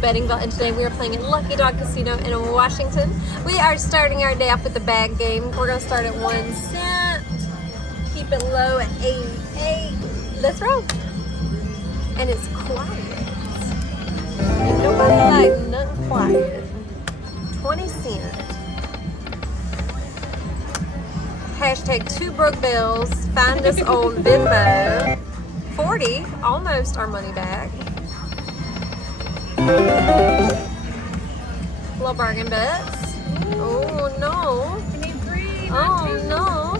Betting Belle, and today we are playing at Lucky Dog Casino in Washington. We are starting our day off with the bag game. We're going to start at 1 cent, keep it low at 88. Let's roll. And it's quiet. Ain't nobody like nothing quiet. 20 cents. Hashtag 2 broke Bells. Find us on Venmo. 40, almost our money back. Little bargain bets. Oh no. We need 3. Oh no.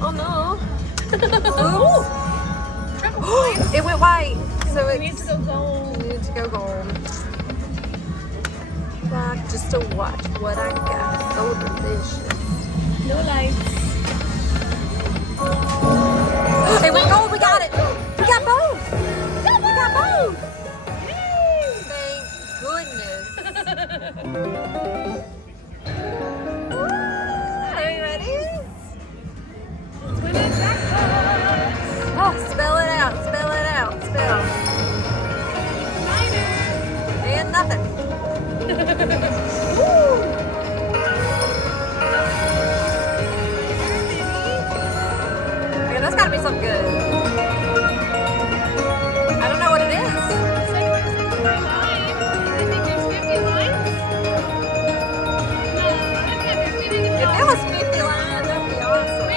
Oh no. Oops. It went white. So it needs to go gold. Need to go gold. Like just to watch what I got. So delicious. No lights. It went gold. We got it. We got both. We got both. Thank goodness. Are you ready? Oh, spell it out. Spell it out. Spell. And nothing. Woo. Man, that's gotta be something good. I don't know what it is. If it was 50 lines, that'd be awesome.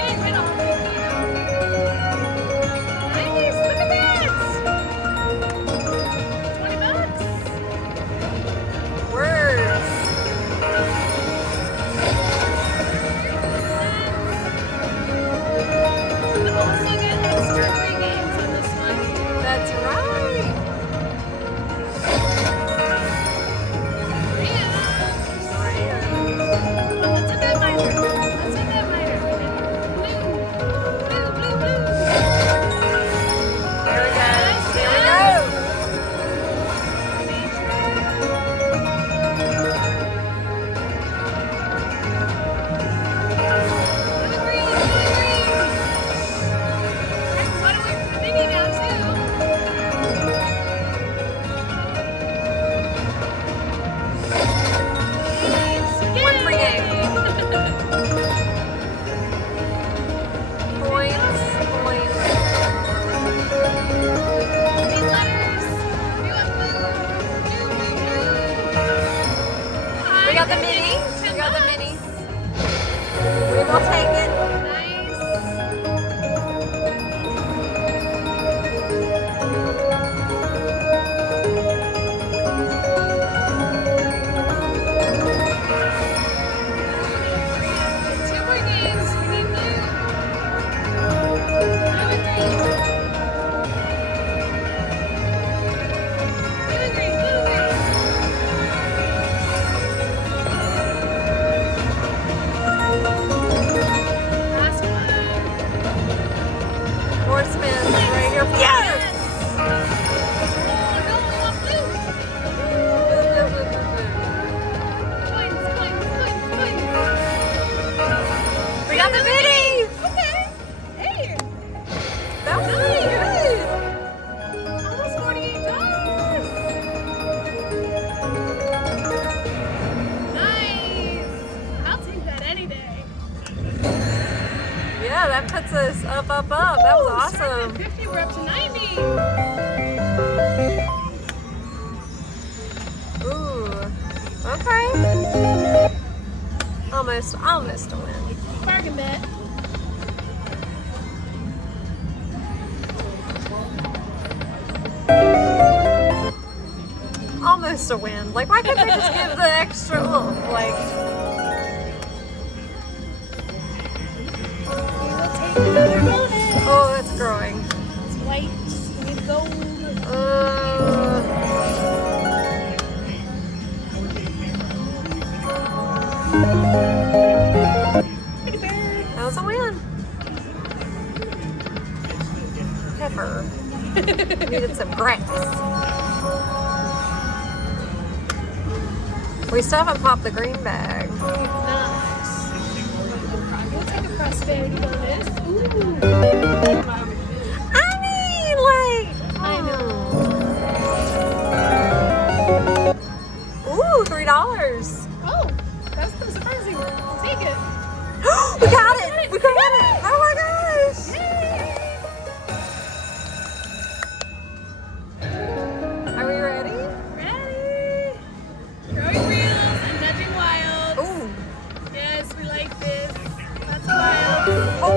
Nice, look at that. $20. Words. Also get extra free games on this one. That's right. Let's hit that miter. Let's hit that miter. Blue. Blue, blue, blue. Here we go. Here we go. One free game. Points. Points. We got the mini. We got the mini. We will take it. More spins right here. Yes! We got the mini! Okay. Hey, That was pretty good. almost $48. Nice. I'll take that any day. Yeah, that puts us up. That was awesome. 50, we're up to 90. Ooh. Okay. Almost a win. Bargain bet. Almost a win. Like, why couldn't they just give the extra oomph? Like, We will take another bonus. oh, it's growing. It's white. We need gold. Pretty bird. That was a win. Pepper. Needed some grass. We still haven't popped the green bag. Nice. We'll take a prosperity bonus. Ooh. I mean, like, I know. We got it! Oh my gosh! Are we ready? Ready? Throwing reels and nudging wild. Ooh. Yes, we like this. That's wild. Oh.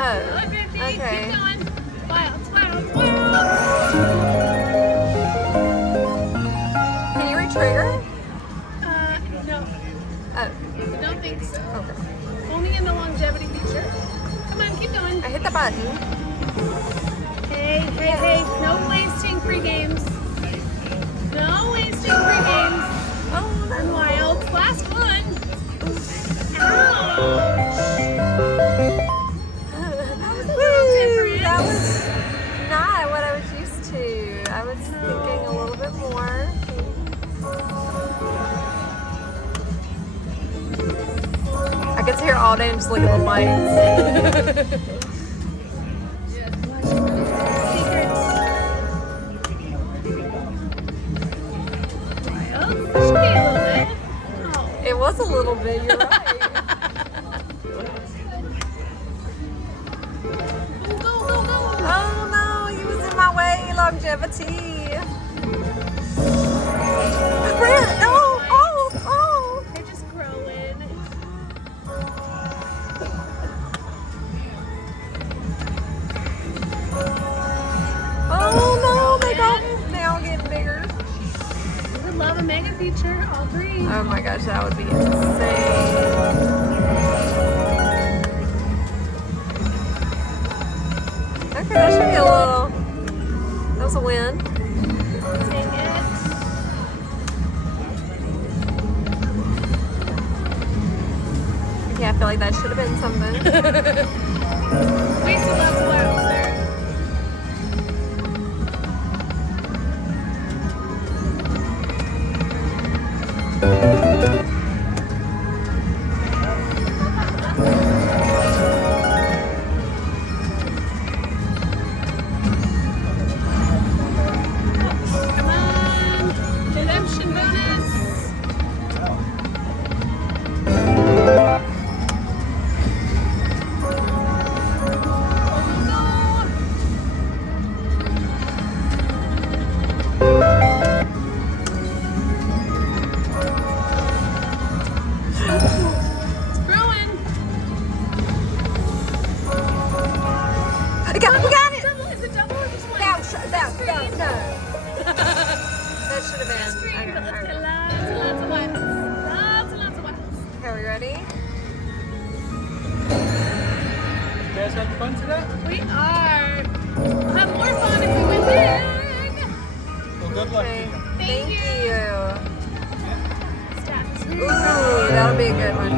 Another 50. Okay. Keep going. Wild. Can you re-trigger? No. Oh. I don't think so. Okay. Only in the longevity feature. Come on, keep going. I hit the button. Hey. No wasting free games. No wasting free games. Oh, And wild. Last one. Ouch. Woo! That was not what I was used to. I was thinking a little bit more. I could sit here all day and just look at the lights. Secrets. Wild. Should be a little bit. Oh. It was a little bit, you're right. Go. Oh no, he was in my way, longevity. Brent, no! Oh! They're just growing. Oh no, they all getting bigger. We would love a mega feature, all three. Oh my gosh, that would be insane. Okay, that should be a little. That was a win. Take it. Yeah, I feel like that should have been something. Wasted lots of wilds there. Come on. Redemption bonus. It's growing. We got it! Double, is it double or just one? No. That should have been. Screen, but let's Okay, get lots and lots of wilds. Lots and lots of wilds. are we ready? You guys having fun today? We are. We'll have more fun if we win big. Well, good luck to Okay. you. Thank you. Stats. Ooh, that'll be a good one.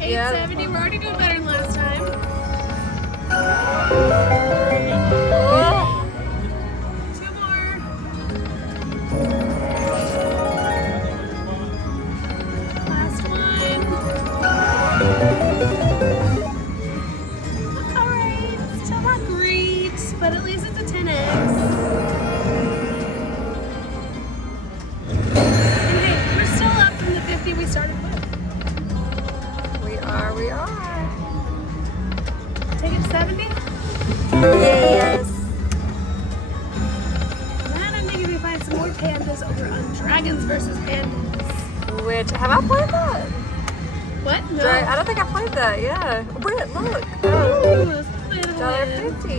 Okay. 870. We're already doing better than last time. Oh. 2 more. Last one. Alright. Still not great, but at least it's a 10x. And hey, we're still up from the 50 we started with. We are. Take it to 70. Yes. Then I'm thinking we find some more pandas over on Dragons versus Pandas. Which, have I played that? What? No. I don't think I played that, yeah. Brent, look. Ooh, let's play it away. $1.50.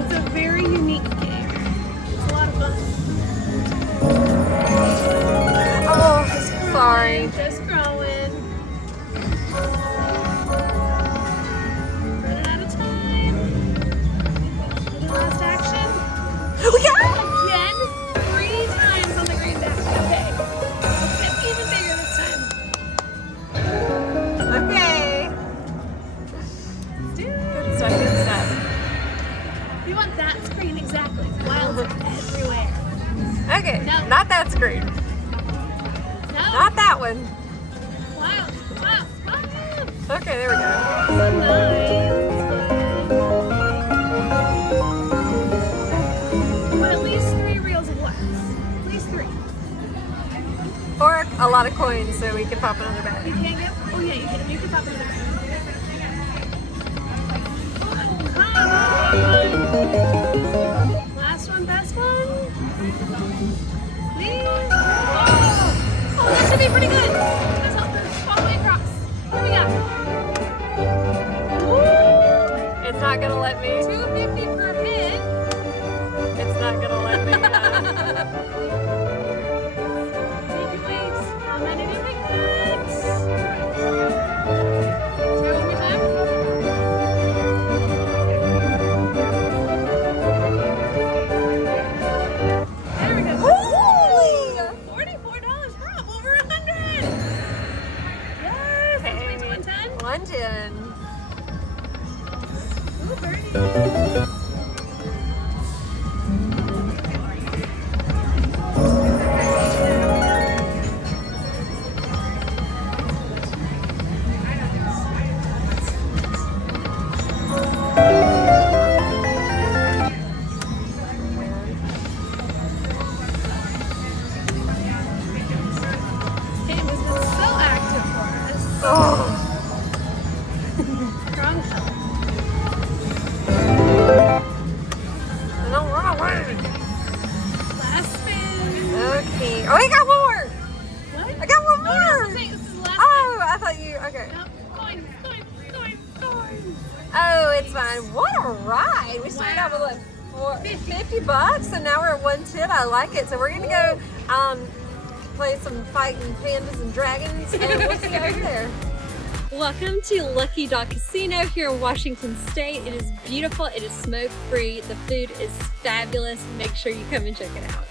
It's a very unique game. It's a lot of fun. Oh, sorry. Just growing. Running out of time. Any last action? We got it! Again, 3 times on the green back. Okay. Let's get even bigger this time. Okay. Let's do Good it. stuff. You want that screen exactly. Wilds everywhere. Okay, No. not that screen. No. Not that one. Wild. Okay, there we go. So nice. But at least 3 reels of wilds. At least 3. Or a lot of coins so we can pop another bet. You can't get. Oh yeah, you can pop another. Last one, best one. Please. Oh, that should be pretty good. Let's help this all the way across. Here we go. Woo! It's not gonna let me. $2.50 per hit. It's not gonna let me. Make it wait. How many did we get? Share with me, Sam. There we go. Holy! $44 for up over 100. Yes. That's 110. 110. Ooh, birdie. This game has been so active for us. Oh. Strong help. No, wrong way. Last spin. Okay. Oh, I got one more. What? I got one Oh, no, more. this is the last Oh, I thought you. Okay. spin. No, coins. Oh, it's fine. What a ride! We started out with like $50, and now we're at 110. I like it. So we're gonna go play some fighting pandas and dragons, and we'll see you over there. Welcome to Lucky Dog Casino here in Washington State. It is beautiful. It is smoke-free. The food is fabulous. Make sure you come and check it out.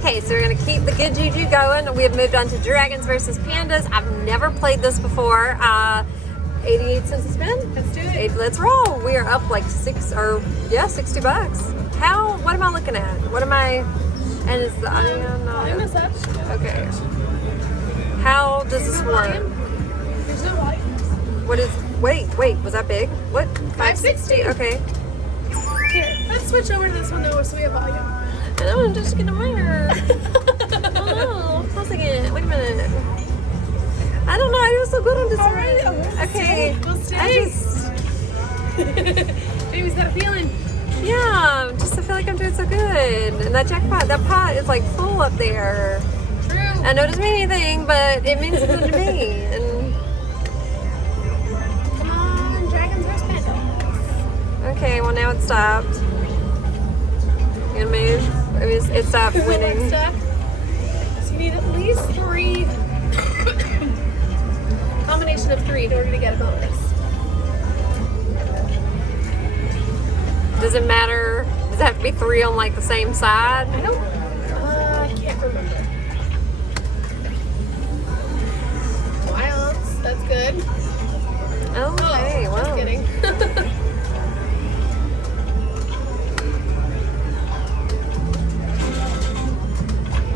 Okay, so we're gonna keep the good juju going. We have moved on to Dragons versus Pandas. I've never played this before. 88 cents a spin? Let's do it. Let's roll. We are up like $60. How, what am I looking at? What am I, and is the audio not? Volume is up. Okay. How does this work? There's no volume. What is, wait, was that big? What? 560. Okay. Here, let's switch over to this one though so we have volume. And I'm just gonna wear. Oh, hold on a second. Wait a minute. I don't know. I do so good on this one. Alright, Okay. we'll stay. I just, Baby's got a feeling. yeah, just I feel like I'm doing so good. And that jackpot, that pot is like full up there. True. I know it doesn't mean anything, but it means something to me. And Come on, Dragons versus Pandas. okay, well now it stopped. You gonna move? It stopped winning. Stuck. So you need at least 3. Combination of 3 in order to get a bonus. Does it matter? Does it have to be 3 on like the same side? I don't. I can't remember. Wilds. That's good. Okay, Just wow. kidding.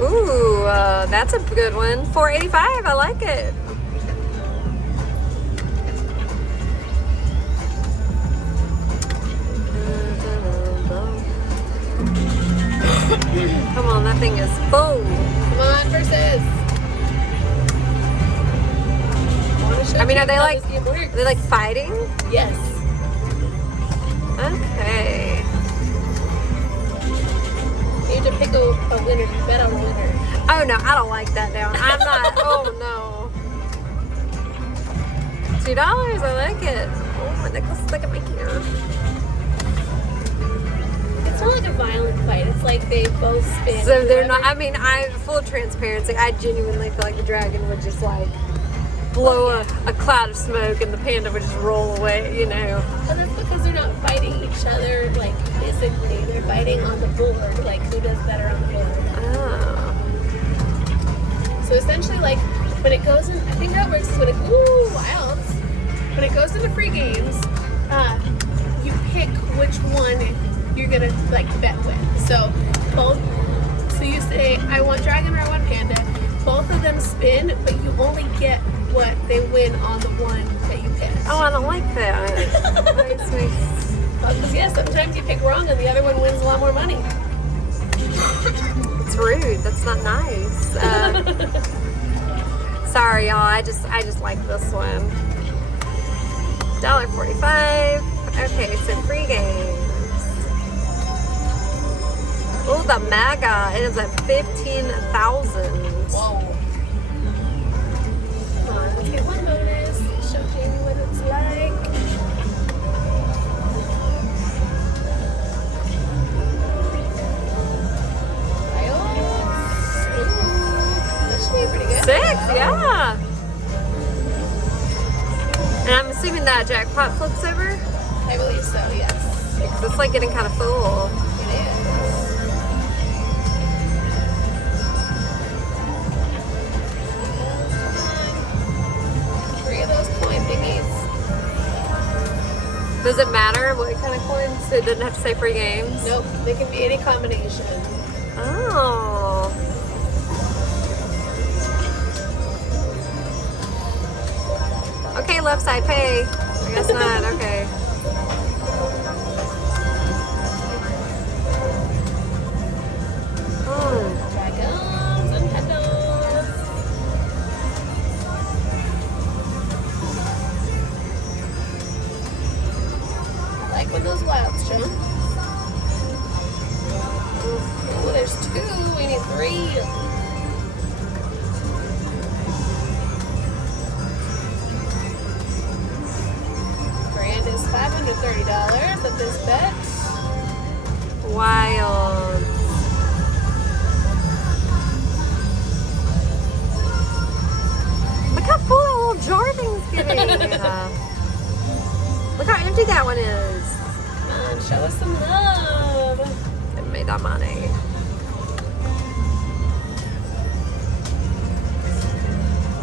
Ooh, that's a good one. $4.85. I like it. Come on, that thing is full. Come on, versus. I mean, are they like fighting? Yes. Okay. You need to pick a winner. You bet on a winner. Oh no, I don't like that down. I'm not. Oh no. $2. I like it. Oh, my necklace is stuck in my ear. It's not like a violent fight. It's like they both spin. So they're not. I mean, full transparency. I genuinely feel like the dragon would just like blow a cloud of smoke, and the panda would just roll away. You know. But that's because they're not fighting each other. Like basically, they're fighting on the board. Like who does better on the board. Oh. So essentially, like when it goes in, I think how it works is when it wilds. When it goes into free games, you pick which one you're gonna like bet with. So both. So you say, I want dragon or I want panda. Both of them spin, but you only get what they win on the one that you pick. Oh, I don't like that. Makes me- Because sometimes you pick wrong and the other one wins a lot more money. It's rude. That's not nice. Sorry, y'all. I just like this one. $1.45. Okay, so free games. Oh, the mega. It is at 15,000. Whoa. Come on, let's get one bonus. Show Jamie what it's like. That should be pretty good. 6, yeah. And I'm assuming that jackpot flips over? I believe so, yes. Because it's like getting kind of full. It is. Three of those coin thingies. Does it matter what kind of coins? It doesn't have to say free games? Nope, they can be any combination. Oh. Okay, left side pay. I guess not. Okay. Dragons and Pandas. I like when those wilds jump. Oh, there's 2. We need 3. Grand is $530 at this bet. Wild. Look how full that little jar thing's getting. Look how empty that one is. Come on, show us some love. It made that money.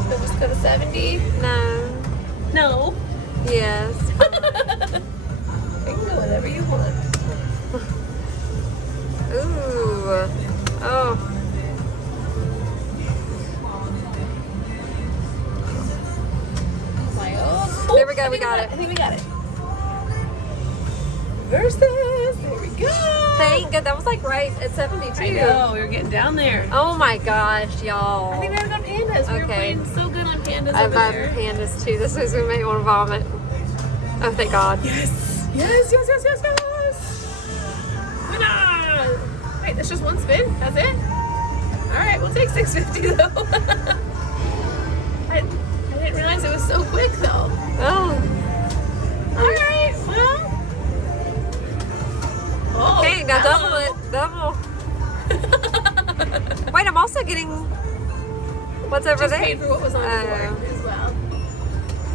So just go to 70. No. No. Yes. You can go whatever you want. Ooh. Oh. There we go, we got it. I think we got it. Versus. There we go. Thank God. That was like right at 72. I know, we were getting down there. Oh my gosh, y'all. I think we had to go Pandas. We were Okay. playing so good on Pandas I over love there. pandas too. This is gonna make me want to vomit. Oh, thank God. Yes. Yes, yes, yes, yes, yes. Winner! Wait, that's just one spin? That's it? Alright, we'll take $6.50 though. I didn't realize it was so quick though. Oh. Alright, well. Oh, Okay, now hello. double it. Double. Wait, I'm also getting. What's over Just there? paid for what was on before as well.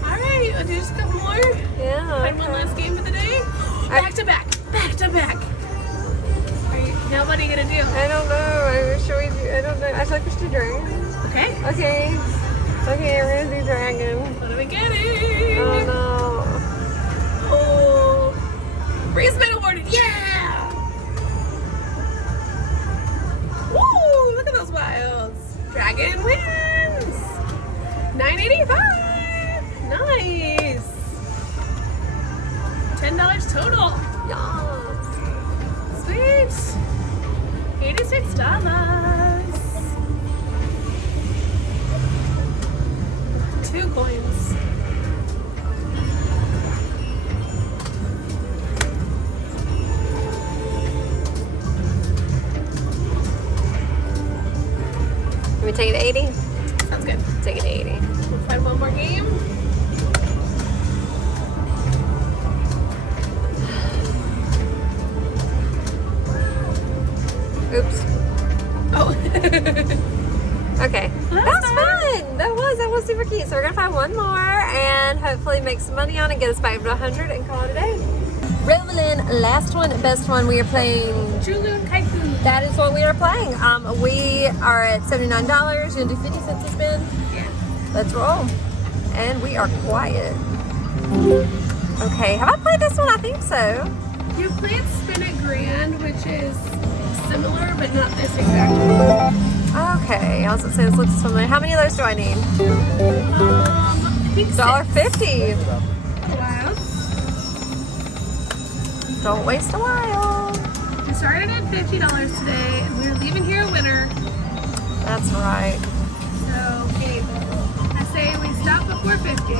Alright, I'll do just a couple more. Yeah. Find one last game of the day. Back to back. Back to back. Now what are you gonna do? I don't know. Should we do? I don't know. I feel like we should do dragon. Okay. Okay. Okay, we're gonna do dragon. What are we getting? Oh no. Oh. Free spin awarded. Yeah! Woo! Look at those wilds. Dragon wins. $9.85. Nice. $10 total. Yes. Sweet. $86. 2 coins. Can we take it to 80? Sounds good. Take it to 80. We'll find one more game. Oops. Oh. Okay. Well, That was that's fun. That was super cute. So we're gonna find one more and hopefully make some money on it, get us back to 100 and call it a day. Rolling, last one, best one. We are playing. Julun Kaiku. That is what we are playing. We are at $79. You're gonna do 50 cents a spin. Yeah. Let's roll. And we are quiet. Okay, have I played this one? I think so. You played Spin It Grand, which is similar, but not this exact one. Okay, I was gonna say this looks familiar. How many of those do I need? I think $1.50. Wow. Don't waste a while. We started at $50 today, and we're leaving here a winner. That's right. So, Kate, I say we stop before 50.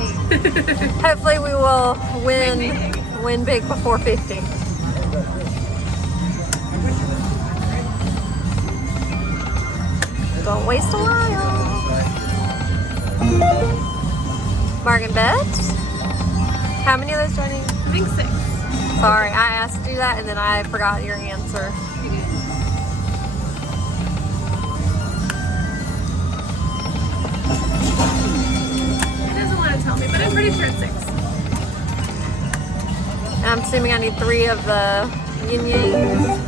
Hopefully we will Win big. win big before 50. Don't waste a while. Bargain bets? How many of those do I need? I think 6. Sorry, I asked you that and then I forgot your answer. It doesn't want to tell me, but I'm pretty sure it's 6. And I'm assuming I need 3 of the yin yang.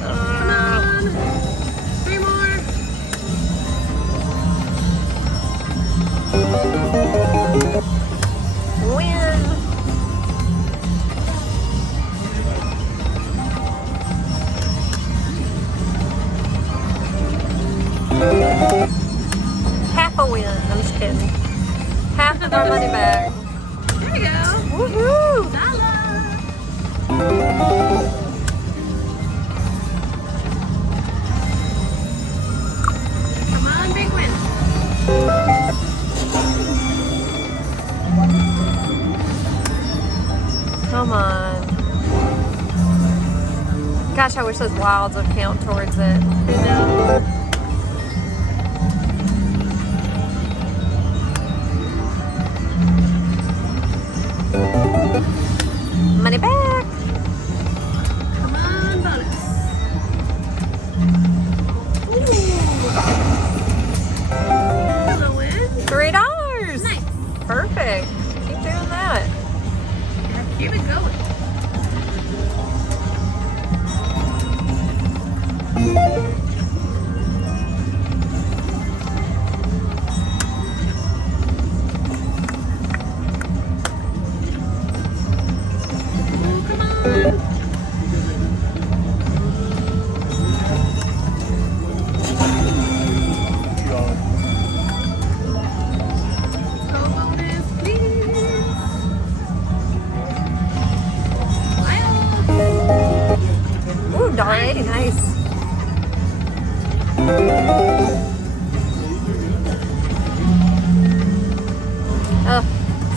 Come on. 3 more. Win. Half a win. I'm just kidding. Half of our money back. There you go. Woohoo! Dollar. Come on, big win. Come on. Gosh, I wish those wilds would count towards it. No. Money back. Come on, bonus. Hello, win. $3. Nice. Perfect. Keep doing that. Keep it going. Oh, come on. Go bonus, please. Wild. Ooh, $1.80. Nice.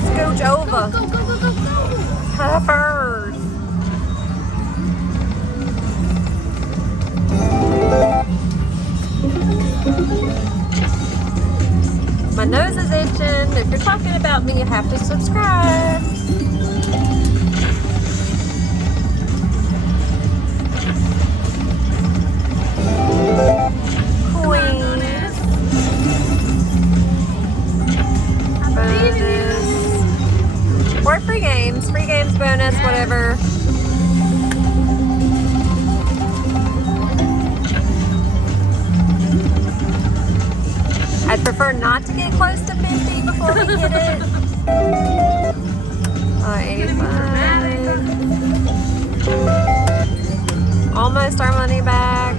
Scooch over. Go, go, go, go, go. Puffers. My nose is itching. If you're talking about me, you have to subscribe. Queen. Bonus. Or free games. Free games, bonus, whatever. I'd prefer not to get close to 50 before we hit it. 85. Almost our money back.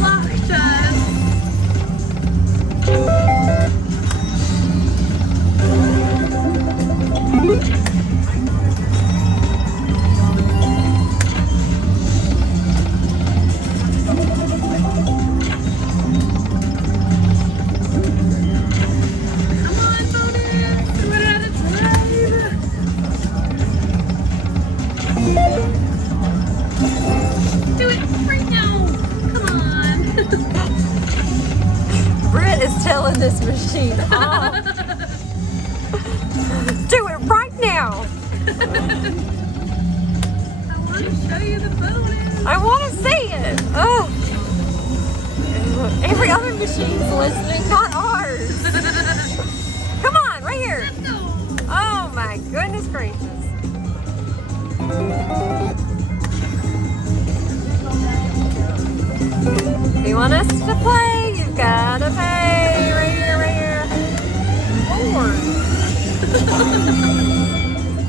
Locked us. Come on, bonus. We're out of time. Do it right now. Come on. Britt is telling this machine off. Do it right now. I want to show you the bonus. I want to see it. Oh. Every other machine's listening, not ours. Come on, right here. Let's go. Oh my goodness gracious. If you want us to play, you've got to pay. Right here, right here. Lord.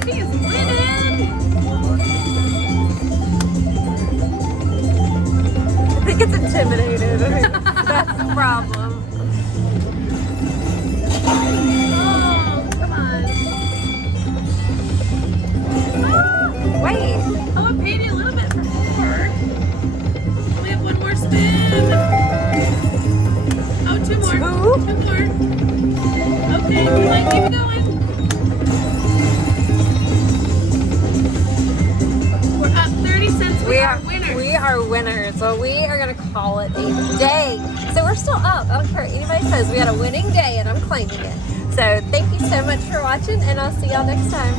He is winning. I think it's intimidated. I think that's the problem. Oh, come on. Oh, Wait. oh, it paid you a little bit for 4. We have one more spin. Oh, 2 more. 2 more. Okay, we might keep it going. We're up 30 cents. We are winners. We are winners. So we are going to call it a day. So we're still up. I don't care what anybody says. We had a winning day and I'm claiming it. So thank you so much for watching and I'll see y'all next time.